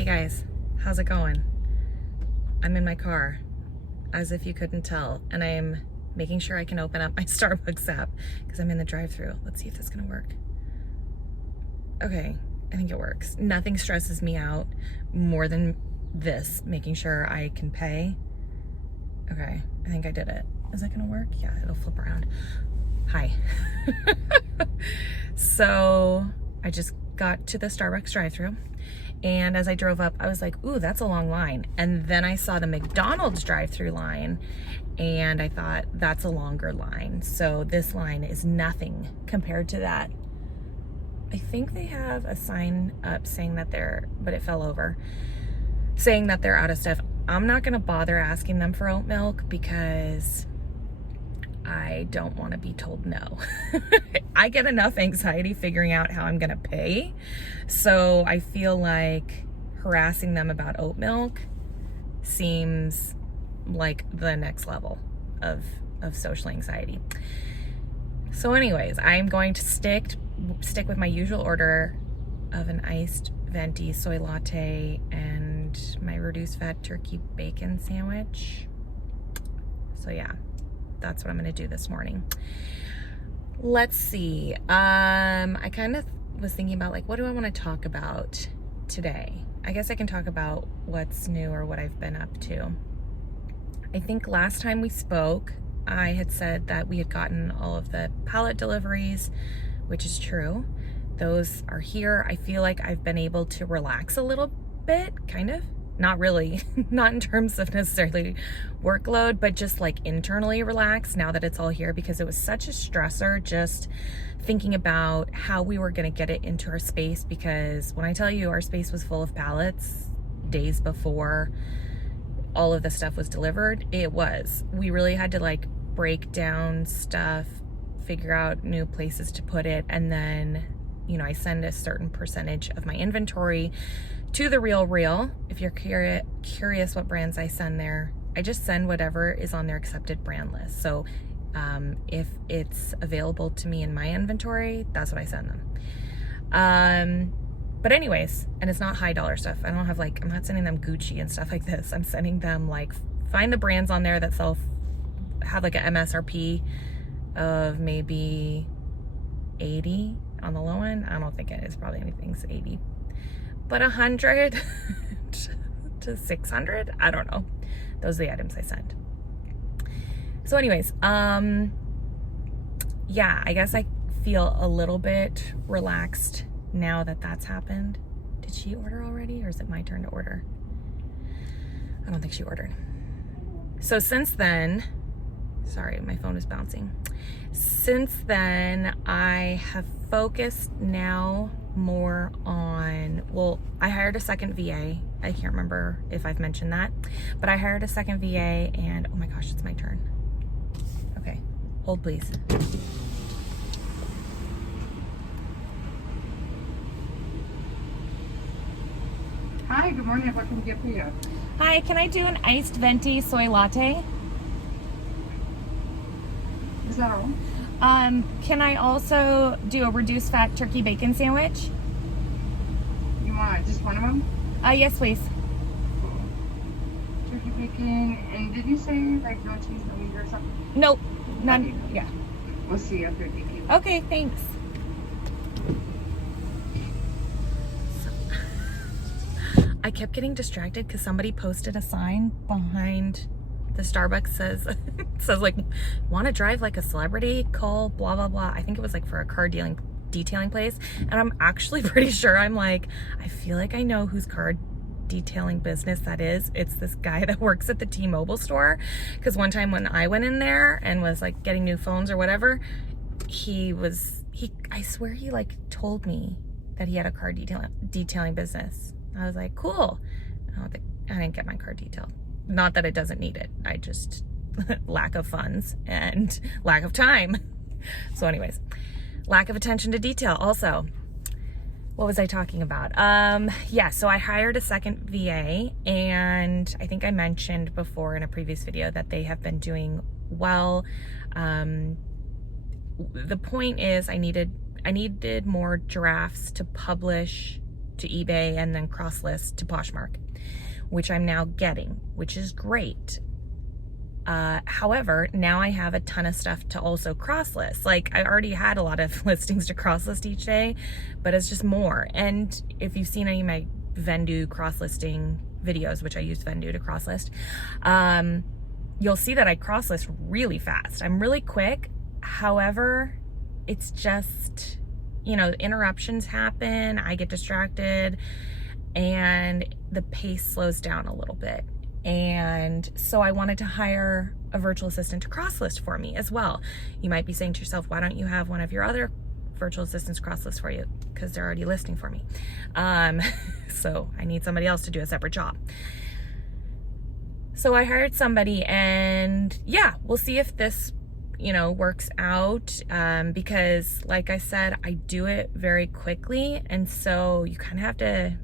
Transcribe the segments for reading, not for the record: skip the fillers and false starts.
Hey guys, how's it going? I'm in my car, as if you couldn't tell, and I am making sure I can open up my Starbucks app because I'm in the drive-thru. Let's see if this is gonna work. Okay, I think it works. Nothing stresses me out more than this, making sure I can pay. Okay, I think I did it. Is that gonna work? Yeah, it'll flip around. Hi. So I just got to the Starbucks drive-thru, and as I drove up, I was like, ooh, that's a long line. And then I saw the McDonald's drive-thru line, and I thought, that's a longer line. So this line is nothing compared to that. I think they have a sign up saying that but it fell over, saying that they're out of stuff. I'm not gonna bother asking them for oat milk because I don't want to be told no. I get enough anxiety figuring out how I'm gonna pay. So I feel like harassing them about oat milk seems like the next level of social anxiety. So anyways, I'm going to stick with my usual order of an iced venti soy latte and my reduced fat turkey bacon sandwich. So yeah, that's what I'm gonna do this morning. Let's see. I kind of was thinking about like, what do I want to talk about today? I guess I can talk about what's new or what I've been up to. I think last time we spoke, I had said that we had gotten all of the pallet deliveries, which is true. Those are here. I feel like I've been able to relax a little bit, kind of. Not really, not in terms of necessarily workload, but just like internally relax now that it's all here, because it was such a stressor just thinking about how we were gonna get it into our space. Because when I tell you our space was full of pallets days before all of the stuff was delivered, it was. We really had to like break down stuff, figure out new places to put it, and then, you know, I send a certain percentage of my inventory to the Real. If you're curious what brands I send there, I just send whatever is on their accepted brand list. So if it's available to me in my inventory, that's what I send them. But anyways, and it's not high dollar stuff. I don't have like, I'm not sending them Gucci and stuff like this. I'm sending them like, find the brands on there that have like an MSRP of maybe 80 on the low end. I don't think it is, probably anything's 80. But 100 to 600, I don't know. Those are the items I sent. So anyways, yeah, I guess I feel a little bit relaxed now that that's happened. Did she order already, or is it my turn to order? I don't think she ordered. So since then, sorry, my phone is bouncing. Since then, I have focused now more on, well, I hired a second VA. I can't remember if I've mentioned that, but I hired a second VA, and oh my gosh, it's my turn. Okay, hold please. Hi, good morning. What can we get for you? Hi, can I do an iced venti soy latte? Is that all? Can I also do a reduced fat turkey bacon sandwich? You want just one of them? Yes, please. Cool. Turkey bacon, and did you say like no cheese, no meat or something? Nope, none. Yeah. We'll see you after thinking. Okay, thanks. I kept getting distracted because somebody posted a sign behind the Starbucks says like, want to drive like a celebrity? Call blah blah blah. I think it was like for a car detailing place, and I'm actually pretty sure, I'm like, I feel like I know whose car detailing business that is. It's this guy that works at the T-Mobile store, because one time when I went in there and was like getting new phones or whatever, I swear he like told me that he had a car detailing business. I was like, cool. I didn't get my car detailed. Not that it doesn't need it. I just, lack of funds and lack of time. So anyways, lack of attention to detail also. What was I talking about? Yeah, so I hired a second VA, and I think I mentioned before in a previous video that they have been doing well. The point is I needed more drafts to publish to eBay and then cross list to Poshmark, which I'm now getting, which is great. However, now I have a ton of stuff to also cross list. Like, I already had a lot of listings to cross list each day, but it's just more. And if you've seen any of my Vendoo cross listing videos, which I use Vendoo to cross list, you'll see that I cross list really fast. I'm really quick. However, it's just, you know, interruptions happen, I get distracted, and the pace slows down a little bit. And so I wanted to hire a virtual assistant to cross list for me as well. You might be saying to yourself, why don't you have one of your other virtual assistants cross list for you? Because they're already listing for me. So I need somebody else to do a separate job. So I hired somebody, and yeah, we'll see if this, you know, works out, because like I said, I do it very quickly. And so you kind of have to,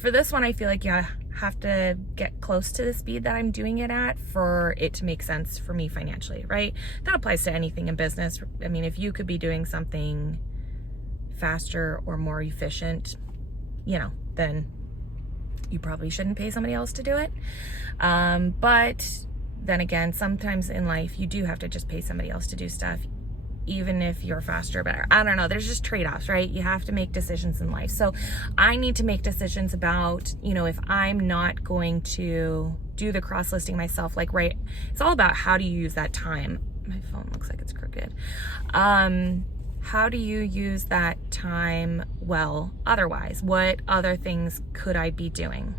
for this one, I feel like you have to get close to the speed that I'm doing it at for it to make sense for me financially, right? That applies to anything in business. I mean, if you could be doing something faster or more efficient, you know, then you probably shouldn't pay somebody else to do it. But then again, sometimes in life, you do have to just pay somebody else to do stuff, even if you're faster or better. I don't know. There's just trade-offs, right? You have to make decisions in life. So I need to make decisions about, you know, if I'm not going to do the cross-listing myself, like, right, it's all about how do you use that time. My phone looks like it's crooked. How do you use that time well otherwise? What other things could I be doing?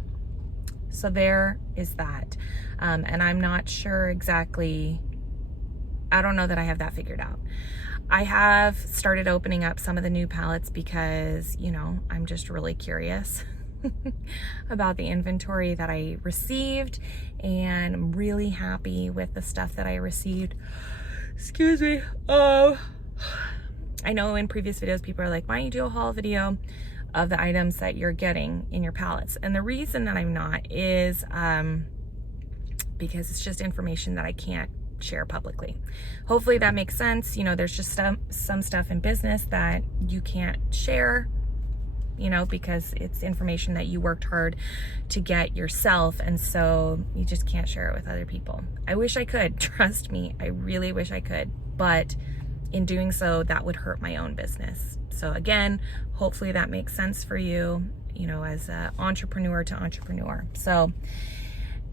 So there is that. And I'm not sure exactly, I don't know that I have that figured out. I have started opening up some of the new palettes because, you know, I'm just really curious about the inventory that I received, and I'm really happy with the stuff that I received. Excuse me. I know in previous videos, people are like, why don't you do a haul video of the items that you're getting in your palettes? And the reason that I'm not is because it's just information that I can't share publicly. Hopefully that makes sense. You know, there's just some stuff in business that you can't share, you know, because it's information that you worked hard to get yourself, and so you just can't share it with other people. I wish I could, trust me, I really wish I could, but in doing so, that would hurt my own business. So again, hopefully that makes sense for you, you know, as an entrepreneur to entrepreneur. So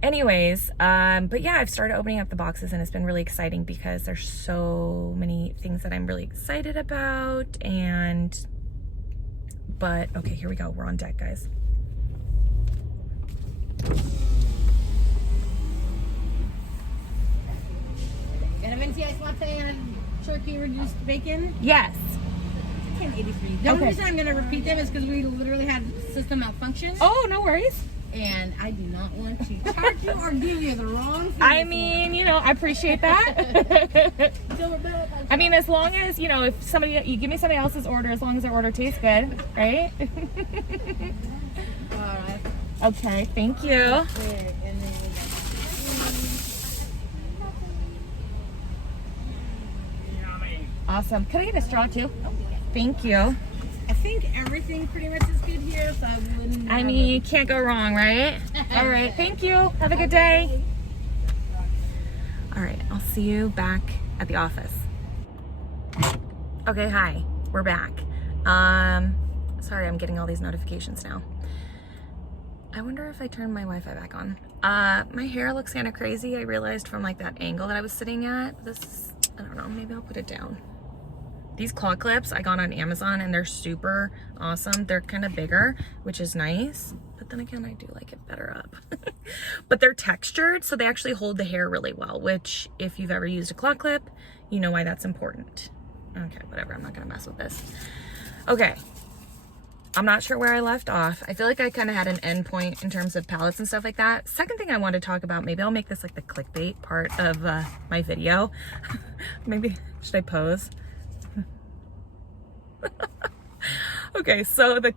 anyways, but yeah, I've started opening up the boxes, and it's been really exciting because there's so many things that I'm really excited about. But okay, here we go. We're on deck, guys. Got a venti ice latte and turkey reduced bacon? Yes. 1083. The only reason I'm going to repeat them is because we literally had system malfunction. Oh, no worries. And I do not want to charge you or give you the wrong thing. I mean, you know, I appreciate that. I mean, as long as, you know, if somebody, you give me somebody else's order, as long as their order tastes good, right? Alright. Okay, thank you. And then Awesome. Can I get a straw too? Thank you. I think everything pretty much is good here, so I wouldn't. I mean, you can't go wrong, right? All right, thank you. Have a good day. All right, I'll see you back at the office. Okay, hi, we're back. Sorry, I'm getting all these notifications now. I wonder if I turn my Wi-Fi back on. My hair looks kind of crazy. I realized from like that angle that I was sitting at. This, I don't know, maybe I'll put it down. These claw clips I got on Amazon, and they're super awesome. They're kind of bigger, which is nice. But then again, I do like it better up. But they're textured, so they actually hold the hair really well, which if you've ever used a claw clip, you know why that's important. Okay, whatever, I'm not gonna mess with this. Okay, I'm not sure where I left off. I feel like I kind of had an end point in terms of palettes and stuff like that. Second thing I want to talk about, maybe I'll make this like the clickbait part of my video. Maybe, should I pose? Okay, so the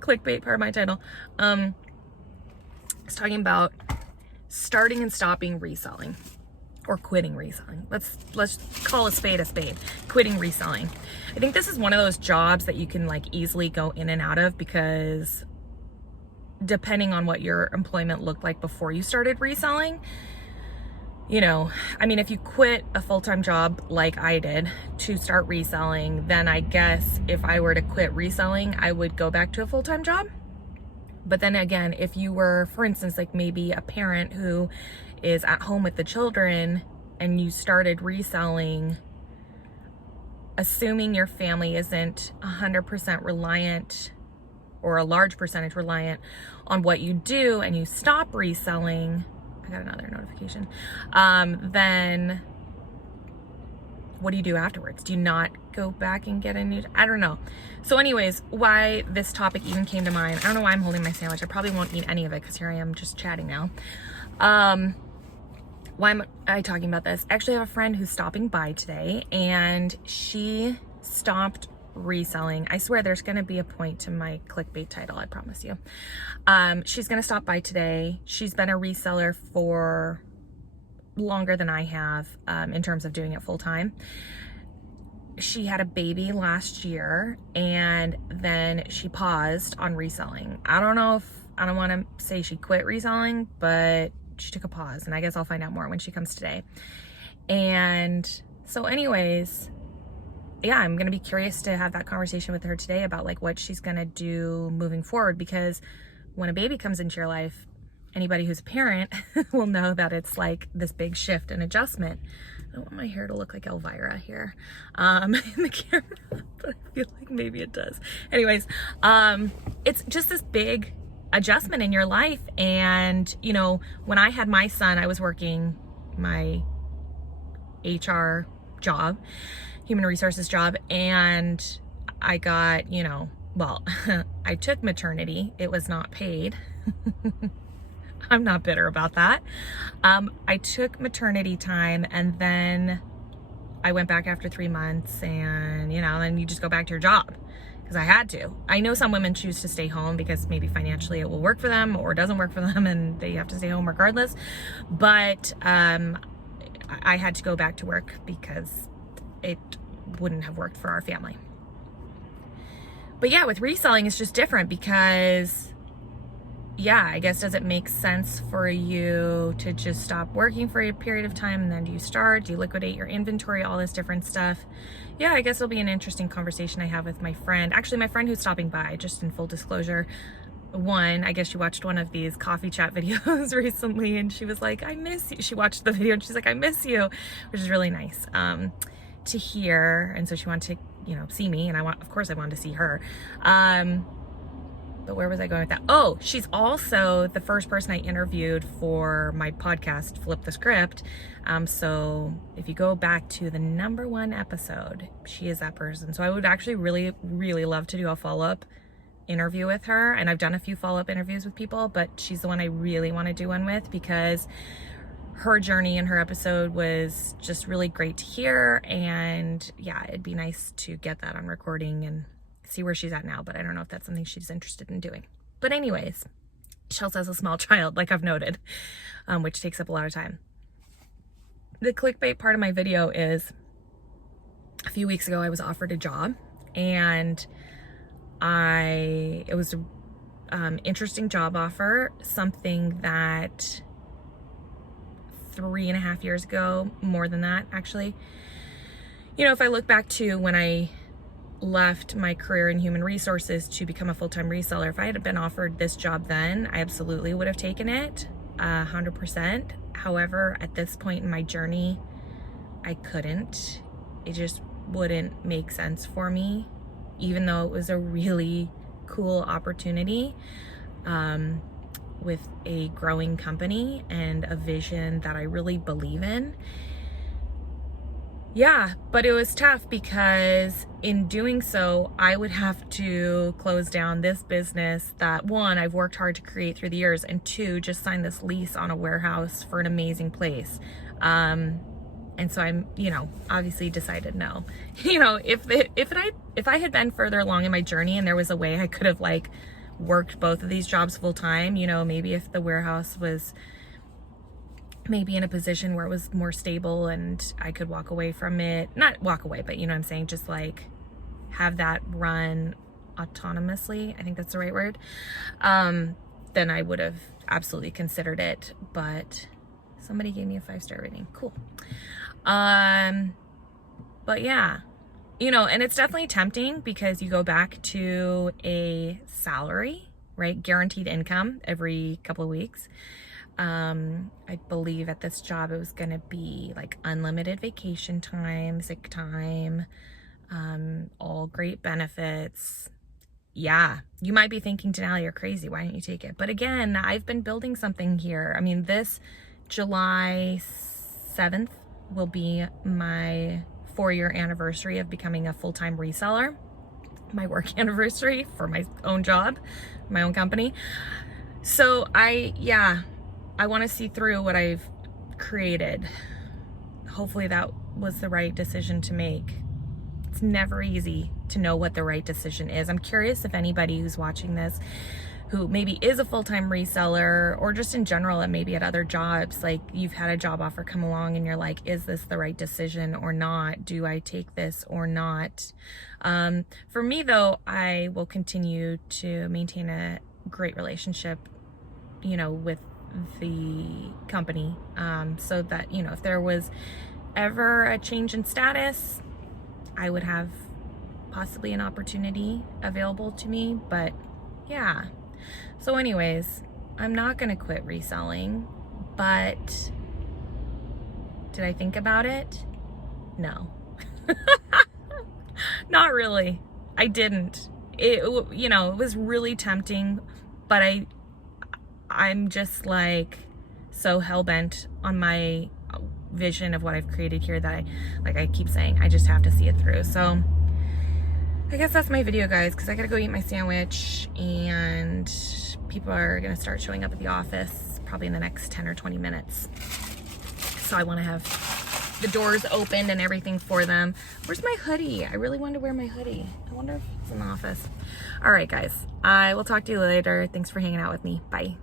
clickbait part of my title is talking about starting and stopping reselling. or quitting reselling. Let's call a spade, quitting reselling. I think this is one of those jobs that you can like easily go in and out of, because depending on what your employment looked like before you started reselling, you know, I mean, if you quit a full-time job like I did to start reselling, then I guess if I were to quit reselling, I would go back to a full-time job. But then again, if you were, for instance, like maybe a parent who is at home with the children and you started reselling, assuming your family isn't 100% reliant or a large percentage reliant on what you do, and you stop reselling, I got another notification, then what do you do afterwards? Do you not go back and get a new, I don't know. So anyways, why this topic even came to mind, I don't know why I'm holding my sandwich. I probably won't eat any of it because here I am just chatting now. Why am I talking about this? I actually have a friend who's stopping by today, and she stopped reselling. I swear there's going to be a point to my clickbait title, I promise you. She's going to stop by today. She's been a reseller for longer than I have, in terms of doing it full time. She had a baby last year, and then she paused on reselling. I don't want to say she quit reselling, but she took a pause, and I guess I'll find out more when she comes today. And so anyways, yeah, I'm going to be curious to have that conversation with her today about like what she's going to do moving forward, because when a baby comes into your life, anybody who's a parent will know that it's like this big shift and adjustment. I don't want my hair to look like Elvira here in the camera, but I feel like maybe it does. Anyways, it's just this big adjustment in your life. And, you know, when I had my son, I was working my HR job, human resources job, and I got, you know, well, I took maternity. It was not paid. I'm not bitter about that. I took maternity time, and then I went back after 3 months, and, you know, then you just go back to your job because I had to. I know some women choose to stay home because maybe financially it will work for them or doesn't work for them and they have to stay home regardless. But I had to go back to work because it wouldn't have worked for our family. But yeah, with reselling, it's just different because, yeah, I guess, does it make sense for you to just stop working for a period of time, and then do you start? Do you liquidate your inventory? All this different stuff. Yeah, I guess it'll be an interesting conversation I have with my friend. Actually, my friend who's stopping by, just in full disclosure, I guess she watched one of these coffee chat videos recently, and she was like, I miss you. She watched the video and she's like, I miss you, which is really nice to hear. And so she wanted to, you know, see me, and of course I wanted to see her. But where was I going with that? Oh, she's also the first person I interviewed for my podcast, Flip the Script. So if you go back to the #1 episode, she is that person. So I would actually really, really love to do a follow-up interview with her. And I've done a few follow-up interviews with people, but she's the one I really want to do one with because her journey in her episode was just really great to hear. And yeah, it'd be nice to get that on recording and see where she's at now, but I don't know if that's something she's interested in doing. But anyways, she also has a small child, like I've noted, which takes up a lot of time. The clickbait part of my video is a few weeks ago I was offered a job, and it was an interesting job offer, something that 3.5 years ago, more than that actually, you know, if I look back to when I left my career in human resources to become a full-time reseller, if I had been offered this job then, I absolutely would have taken it 100%. However, at this point in my journey, I couldn't. It just wouldn't make sense for me, even though it was a really cool opportunity with a growing company and a vision that I really believe in. Yeah, but it was tough because in doing so, I would have to close down this business that, one, I've worked hard to create through the years, and two, just sign this lease on a warehouse for an amazing place. And so I'm, you know, obviously decided no. You know, if I had been further along in my journey and there was a way I could have like worked both of these jobs full time, you know, maybe if the warehouse was maybe in a position where it was more stable and I could walk away from it. Not walk away, but you know what I'm saying? Just like have that run autonomously. I think that's the right word. Then I would have absolutely considered it, but somebody gave me a 5-star rating. Cool. But yeah, you know, and it's definitely tempting because you go back to a salary, right? Guaranteed income every couple of weeks. I believe at this job it was going to be like unlimited vacation time, sick time, all great benefits. Yeah, you might be thinking, Denali, you're crazy. Why don't you take it? But again, I've been building something here. I mean, this July 7th will be my 4-year anniversary of becoming a full-time reseller. My work anniversary for my own job, my own company. So I want to see through what I've created. Hopefully that was the right decision to make. It's never easy to know what the right decision is. I'm curious if anybody who's watching this who maybe is a full-time reseller or just in general and maybe at other jobs, like you've had a job offer come along and you're like, is this the right decision or not? Do I take this or not? For me though, I will continue to maintain a great relationship, you know, with the company, so that, you know, if there was ever a change in status, I would have possibly an opportunity available to me. But yeah, so anyways, I'm not gonna quit reselling, but did I think about it? No. Not really. I didn't. It, you know, it was really tempting, but I'm just like so hell-bent on my vision of what I've created here that I keep saying, I just have to see it through. So I guess that's my video, guys, because I gotta go eat my sandwich and people are gonna start showing up at the office probably in the next 10 or 20 minutes. So I want to have the doors opened and everything for them. Where's my hoodie? I really wanted to wear my hoodie. I wonder if it's in the office. All right, guys, I will talk to you later. Thanks for hanging out with me. Bye.